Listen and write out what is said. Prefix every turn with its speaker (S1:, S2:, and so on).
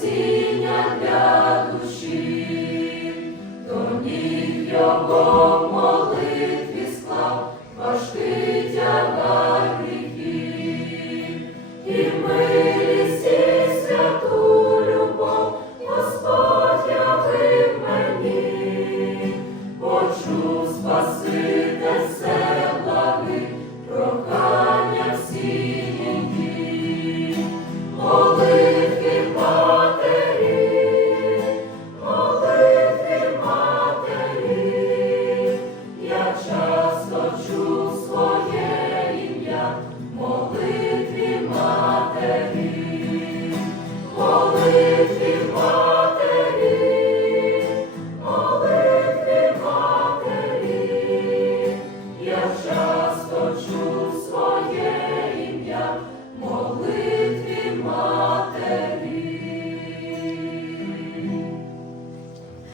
S1: спасіння для душі, до ніг почув Спаситель все благий, прохання всі її, молитві матері, молитві матері, я часто чув своє ім'я, матері, молитві Russia.